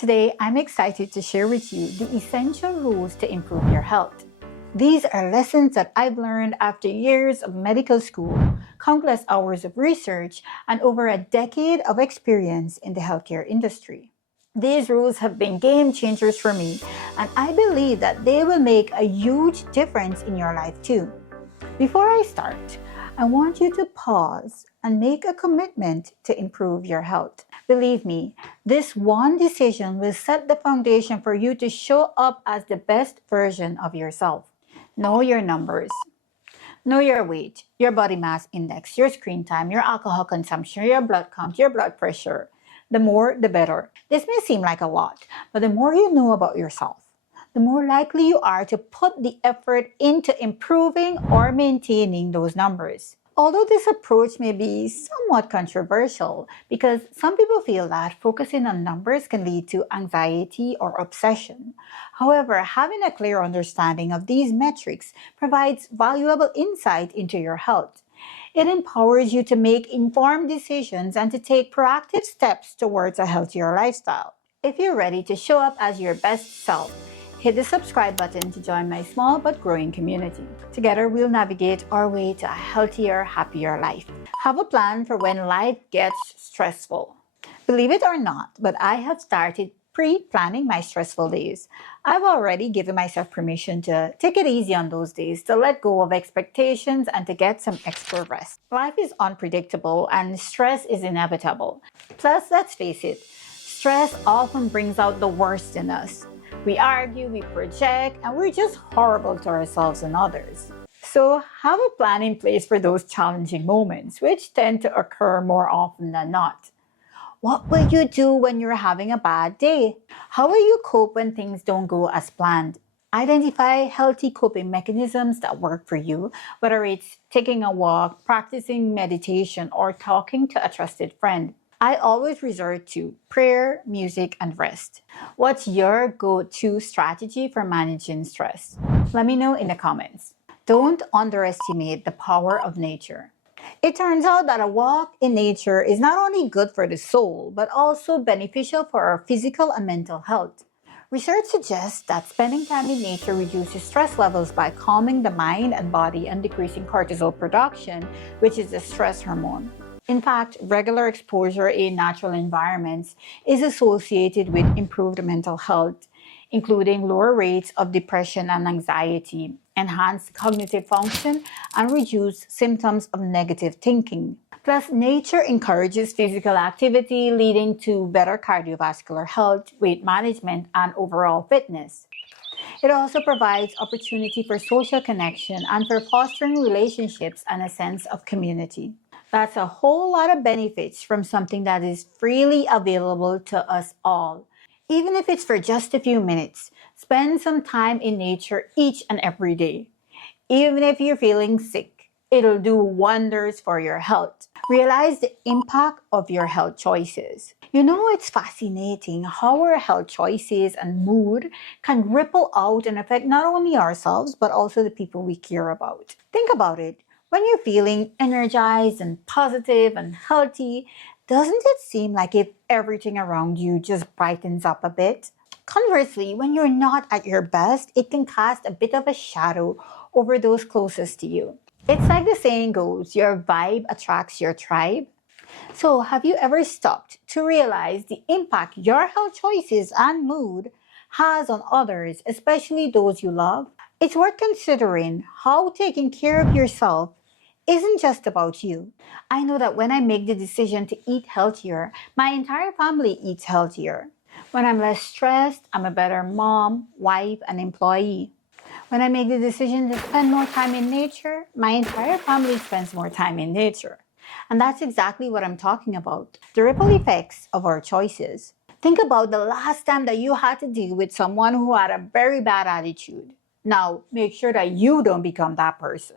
Today, I'm excited to share with you the essential rules to improve your health. These are lessons that I've learned after years of medical school, countless hours of research, and over a decade of experience in the healthcare industry. These rules have been game changers for me, and I believe that they will make a huge difference in your life too. Before I start, I want you to pause and make a commitment to improve your health. Believe me, this one decision will set the foundation for you to show up as the best version of yourself. Know your numbers. Know your weight, your body mass index, your screen time, your alcohol consumption, your blood count, your blood pressure. The more, the better. This may seem like a lot, but the more you know about yourself, the more likely you are to put the effort into improving or maintaining those numbers. Although this approach may be somewhat controversial because some people feel that focusing on numbers can lead to anxiety or obsession. However, having a clear understanding of these metrics provides valuable insight into your health. It empowers you to make informed decisions and to take proactive steps towards a healthier lifestyle. If you're ready to show up as your best self, hit the subscribe button to join my small but growing community. Together, we'll navigate our way to a healthier, happier life. Have a plan for when life gets stressful. Believe it or not, but I have started pre-planning my stressful days. I've already given myself permission to take it easy on those days, to let go of expectations and to get some extra rest. Life is unpredictable and stress is inevitable. Plus, let's face it, stress often brings out the worst in us. We argue, we project, and we're just horrible to ourselves and others. So have a plan in place for those challenging moments, which tend to occur more often than not. What will you do when you're having a bad day? How will you cope when things don't go as planned? Identify healthy coping mechanisms that work for you, whether it's taking a walk, practicing meditation, or talking to a trusted friend. I always resort to prayer, music, and rest. What's your go-to strategy for managing stress? Let me know in the comments. Don't underestimate the power of nature. It turns out that a walk in nature is not only good for the soul, but also beneficial for our physical and mental health. Research suggests that spending time in nature reduces stress levels by calming the mind and body and decreasing cortisol production, which is the stress hormone. In fact, regular exposure in natural environments is associated with improved mental health, including lower rates of depression and anxiety, enhanced cognitive function, and reduced symptoms of negative thinking. Plus, nature encourages physical activity, leading to better cardiovascular health, weight management, and overall fitness. It also provides opportunity for social connection and for fostering relationships and a sense of community. That's a whole lot of benefits from something that is freely available to us all. Even if it's for just a few minutes, spend some time in nature each and every day. Even if you're feeling sick, it'll do wonders for your health. Realize the impact of your health choices. You know, it's fascinating how our health choices and mood can ripple out and affect not only ourselves, but also the people we care about. Think about it. When you're feeling energized and positive and healthy, doesn't it seem like if everything around you just brightens up a bit? Conversely, when you're not at your best, it can cast a bit of a shadow over those closest to you. It's like the saying goes, your vibe attracts your tribe. So have you ever stopped to realize the impact your health choices and mood has on others, especially those you love? It's worth considering how taking care of yourself isn't just about you. I know that when I make the decision to eat healthier, my entire family eats healthier. When I'm less stressed, I'm a better mom, wife, and employee. When I make the decision to spend more time in nature, my entire family spends more time in nature. And that's exactly what I'm talking about, the ripple effects of our choices. Think about the last time that you had to deal with someone who had a very bad attitude. Now, make sure that you don't become that person.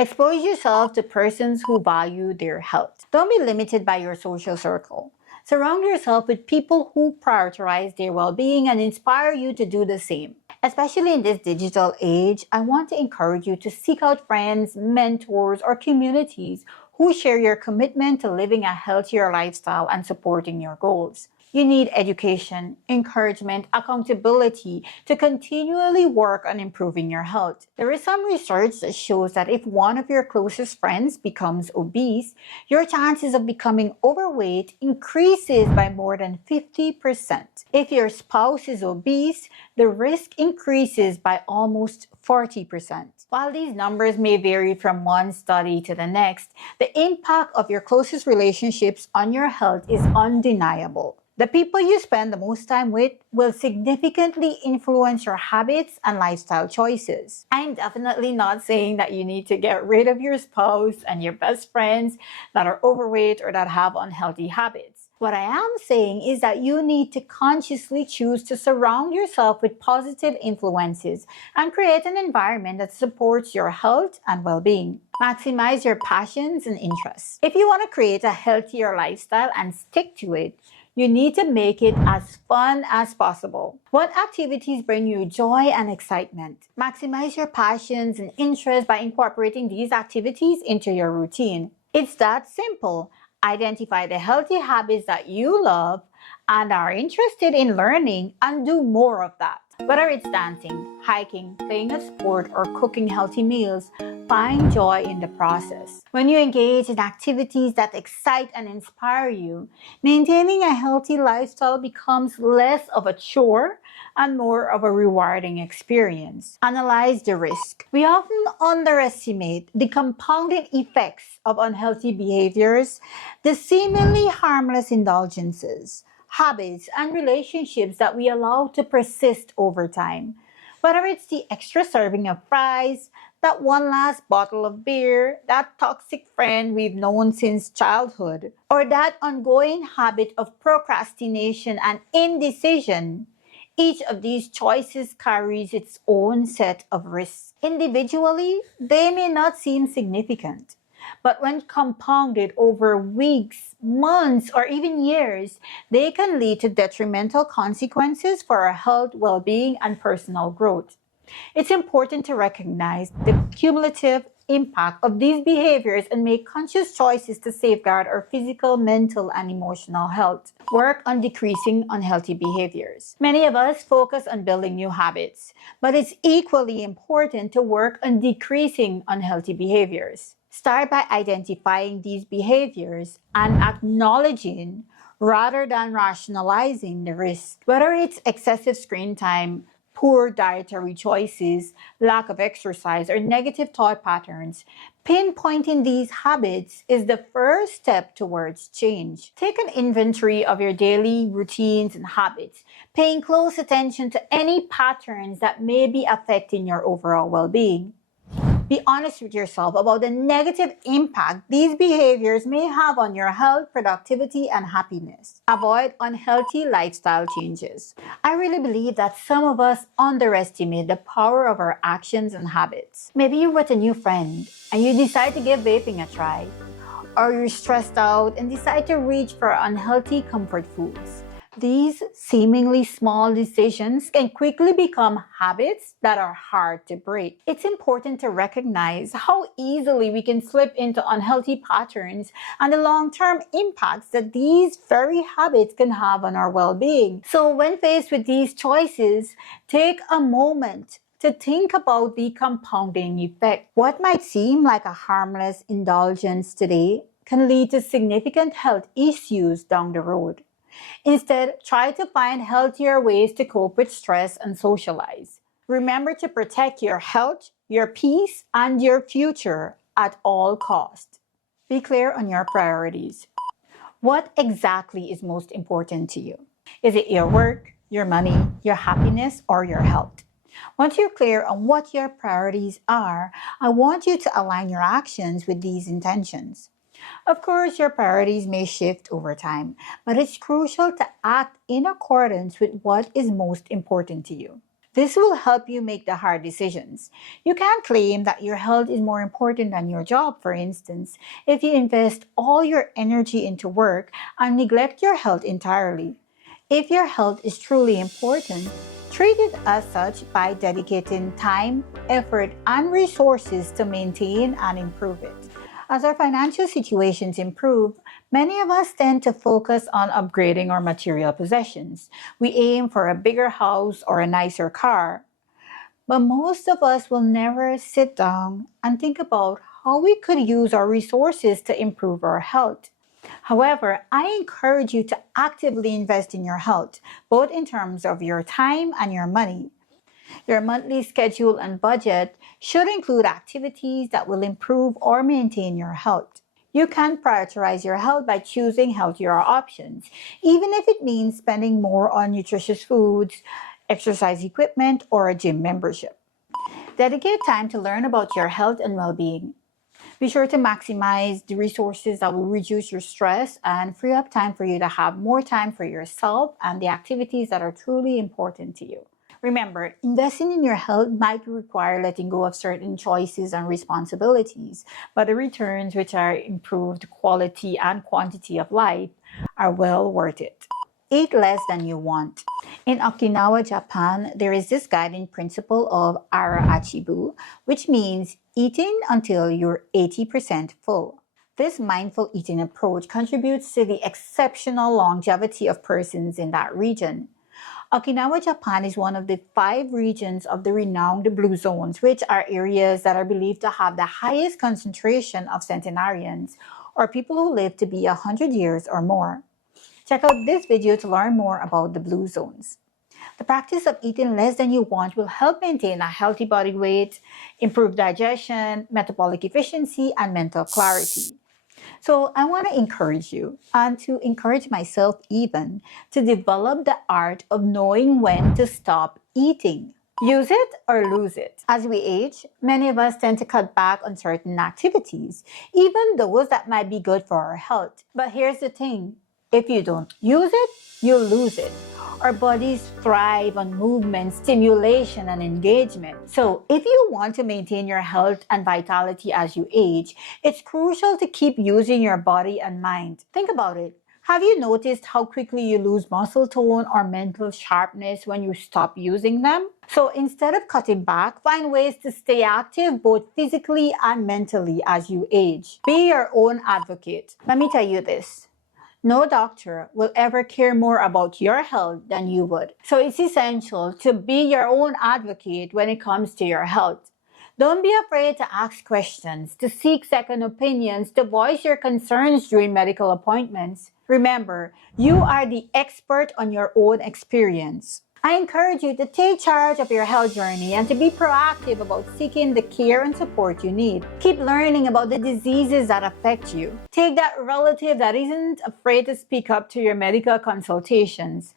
Expose yourself to persons who value their health. Don't be limited by your social circle. Surround yourself with people who prioritize their well-being and inspire you to do the same. Especially in this digital age, I want to encourage you to seek out friends, mentors, or communities who share your commitment to living a healthier lifestyle and supporting your goals. You need education, encouragement, accountability to continually work on improving your health. There is some research that shows that if one of your closest friends becomes obese, your chances of becoming overweight increases by more than 50%. If your spouse is obese, the risk increases by almost 40%. While these numbers may vary from one study to the next, the impact of your closest relationships on your health is undeniable. The people you spend the most time with will significantly influence your habits and lifestyle choices. I'm definitely not saying that you need to get rid of your spouse and your best friends that are overweight or that have unhealthy habits. What I am saying is that you need to consciously choose to surround yourself with positive influences and create an environment that supports your health and well-being. Maximize your passions and interests. If you want to create a healthier lifestyle and stick to it, you need to make it as fun as possible. What activities bring you joy and excitement? Maximize your passions and interests by incorporating these activities into your routine. It's that simple. Identify the healthy habits that you love and are interested in learning and do more of that. Whether it's dancing, hiking, playing a sport, or cooking healthy meals, find joy in the process. When you engage in activities that excite and inspire you, maintaining a healthy lifestyle becomes less of a chore and more of a rewarding experience. Analyze the risk. We often underestimate the compounding effects of unhealthy behaviors, the seemingly harmless indulgences, habits, and relationships that we allow to persist over time. Whether it's the extra serving of fries, that one last bottle of beer, that toxic friend we've known since childhood, or that ongoing habit of procrastination and indecision, each of these choices carries its own set of risks. Individually, they may not seem significant, but when compounded over weeks, months, or even years, they can lead to detrimental consequences for our health, well-being, and personal growth. It's important to recognize the cumulative impact of these behaviors and make conscious choices to safeguard our physical, mental, and emotional health. Work on decreasing unhealthy behaviors. Many of us focus on building new habits, but it's equally important to work on decreasing unhealthy behaviors. Start by identifying these behaviors and acknowledging rather than rationalizing the risk. Whether it's excessive screen time, poor dietary choices, lack of exercise, or negative thought patterns, pinpointing these habits is the first step towards change. Take an inventory of your daily routines and habits, paying close attention to any patterns that may be affecting your overall well-being. Be honest with yourself about the negative impact these behaviors may have on your health, productivity, and happiness. Avoid unhealthy lifestyle changes. I really believe that some of us underestimate the power of our actions and habits. Maybe you're with a new friend and you decide to give vaping a try, or you're stressed out and decide to reach for unhealthy comfort foods. These seemingly small decisions can quickly become habits that are hard to break. It's important to recognize how easily we can slip into unhealthy patterns and the long-term impacts that these very habits can have on our well-being. So when faced with these choices, take a moment to think about the compounding effect. What might seem like a harmless indulgence today can lead to significant health issues down the road. Instead, try to find healthier ways to cope with stress and socialize. Remember to protect your health, your peace, and your future at all costs. Be clear on your priorities. What exactly is most important to you? Is it your work, your money, your happiness, or your health? Once you're clear on what your priorities are, I want you to align your actions with these intentions. Of course, your priorities may shift over time, but it's crucial to act in accordance with what is most important to you. This will help you make the hard decisions. You can't claim that your health is more important than your job, for instance, if you invest all your energy into work and neglect your health entirely. If your health is truly important, treat it as such by dedicating time, effort, and resources to maintain and improve it. As our financial situations improve, Many of us tend to focus on upgrading our material possessions. We aim for a bigger house or a nicer car. But most of us will never sit down and think about how we could use our resources to improve our health. However, I encourage you to actively invest in your health, both in terms of your time and your money. Your monthly schedule and budget should include activities that will improve or maintain your health. You can prioritize your health by choosing healthier options, even if it means spending more on nutritious foods, exercise equipment, or a gym membership. Dedicate time to learn about your health and well-being. Be sure to maximize the resources that will reduce your stress and free up time for you to have more time for yourself and the activities that are truly important to you. Remember, investing in your health might require letting go of certain choices and responsibilities, but the returns, which are improved quality and quantity of life, are well worth it. Eat less than you want. In Okinawa, Japan, there is this guiding principle of ara achibu, which means eating until you're 80% full. This mindful eating approach contributes to the exceptional longevity of persons in that region. Okinawa, Japan is one of the 5 regions of the renowned Blue Zones, which are areas that are believed to have the highest concentration of centenarians, or people who live to be 100 years or more. Check out this video to learn more about the Blue Zones. The practice of eating less than you want will help maintain a healthy body weight, improve digestion, metabolic efficiency, and mental clarity. So I want to encourage you, and to encourage myself even, to develop the art of knowing when to stop eating. Use it or lose it. As we age, many of us tend to cut back on certain activities, even those that might be good for our health. But here's the thing. If you don't use it, you lose it. Our bodies thrive on movement, stimulation, and engagement. So if you want to maintain your health and vitality as you age, it's crucial to keep using your body and mind. Think about it. Have you noticed how quickly you lose muscle tone or mental sharpness when you stop using them? So instead of cutting back, find ways to stay active both physically and mentally as you age. Be your own advocate. Let me tell you this. No doctor will ever care more about your health than you would. So it's essential to be your own advocate when it comes to your health. Don't be afraid to ask questions, to seek second opinions, to voice your concerns during medical appointments. Remember, you are the expert on your own experience. I encourage you to take charge of your health journey and to be proactive about seeking the care and support you need. Keep learning about the diseases that affect you. Take that relative that isn't afraid to speak up to your medical consultations.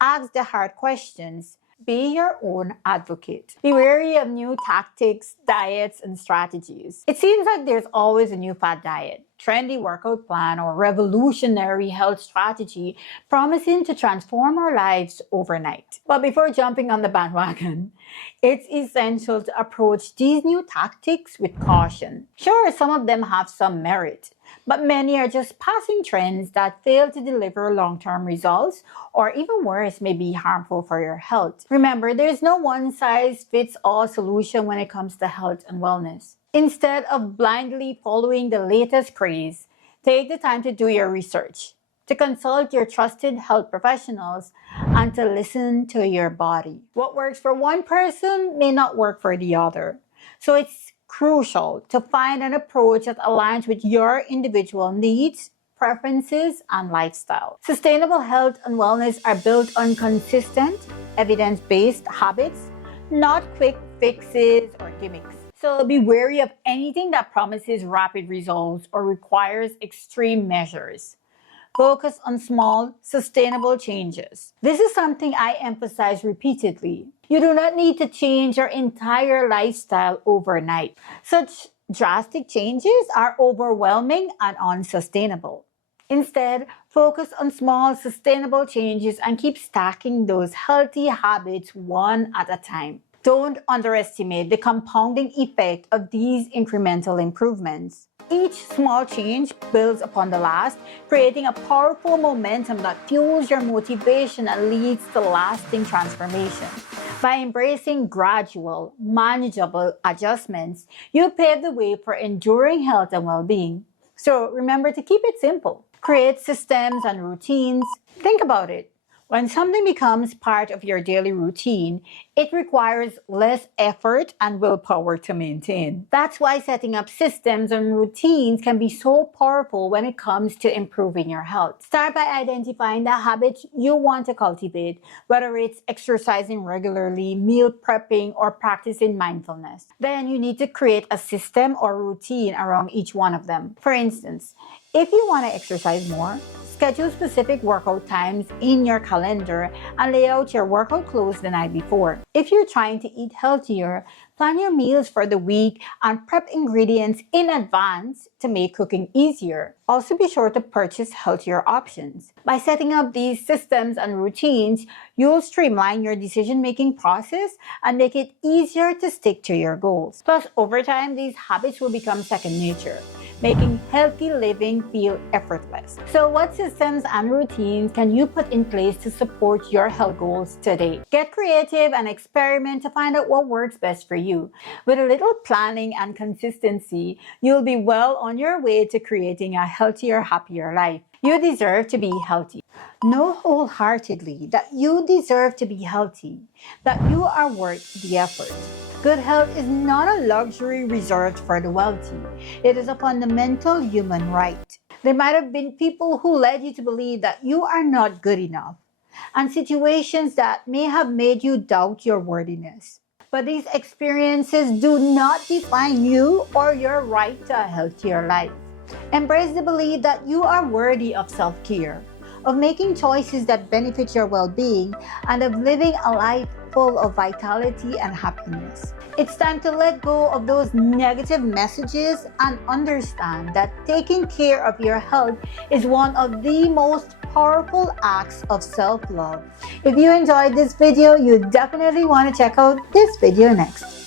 Ask the hard questions. Be your own advocate. Be wary of new tactics, diets, and strategies. It seems like there's always a new fad diet, trendy workout plan, or revolutionary health strategy promising to transform our lives overnight. But before jumping on the bandwagon, it's essential to approach these new tactics with caution. Sure, some of them have some merit, but many are just passing trends that fail to deliver long-term results, or even worse, may be harmful for your health. Remember, there's no one-size-fits-all solution when it comes to health and wellness. Instead of blindly following the latest craze, take the time to do your research, to consult your trusted health professionals, and to listen to your body. What works for one person may not work for the other. So it's crucial to find an approach that aligns with your individual needs, preferences, and lifestyle. Sustainable health and wellness are built on consistent, evidence-based habits, not quick fixes or gimmicks. So be wary of anything that promises rapid results or requires extreme measures. Focus on small, sustainable changes. This is something I emphasize repeatedly. You do not need to change your entire lifestyle overnight. Such drastic changes are overwhelming and unsustainable. Instead, focus on small, sustainable changes and keep stacking those healthy habits one at a time. Don't underestimate the compounding effect of these incremental improvements. Each small change builds upon the last, creating a powerful momentum that fuels your motivation and leads to lasting transformation. By embracing gradual, manageable adjustments, you pave the way for enduring health and well-being. So remember to keep it simple. Create systems and routines. Think about it. When something becomes part of your daily routine, it requires less effort and willpower to maintain. That's why setting up systems and routines can be so powerful when it comes to improving your health. Start by identifying the habits you want to cultivate, whether it's exercising regularly, meal prepping, or practicing mindfulness. Then you need to create a system or routine around each one of them. For instance, if you want to exercise more, schedule specific workout times in your calendar and lay out your workout clothes the night before. If you're trying to eat healthier, plan your meals for the week and prep ingredients in advance to make cooking easier. Also, be sure to purchase healthier options. By setting up these systems and routines, you'll streamline your decision-making process and make it easier to stick to your goals. Plus, over time, these habits will become second nature, making healthy living feel effortless. So what systems and routines can you put in place to support your health goals today? Get creative and experiment to find out what works best for you. With a little planning and consistency, you'll be well on your way to creating a healthier, happier life. You deserve to be healthy. Know wholeheartedly that you deserve to be healthy, that you are worth the effort. Good health is not a luxury reserved for the wealthy. It is a fundamental human right. There might have been people who led you to believe that you are not good enough, and situations that may have made you doubt your worthiness. But these experiences do not define you or your right to a healthier life. Embrace the belief that you are worthy of self-care, of making choices that benefit your well-being, and of living a life full of vitality and happiness. It's time to let go of those negative messages and understand that taking care of your health is one of the most powerful acts of self-love. If you enjoyed this video, you definitely want to check out this video next.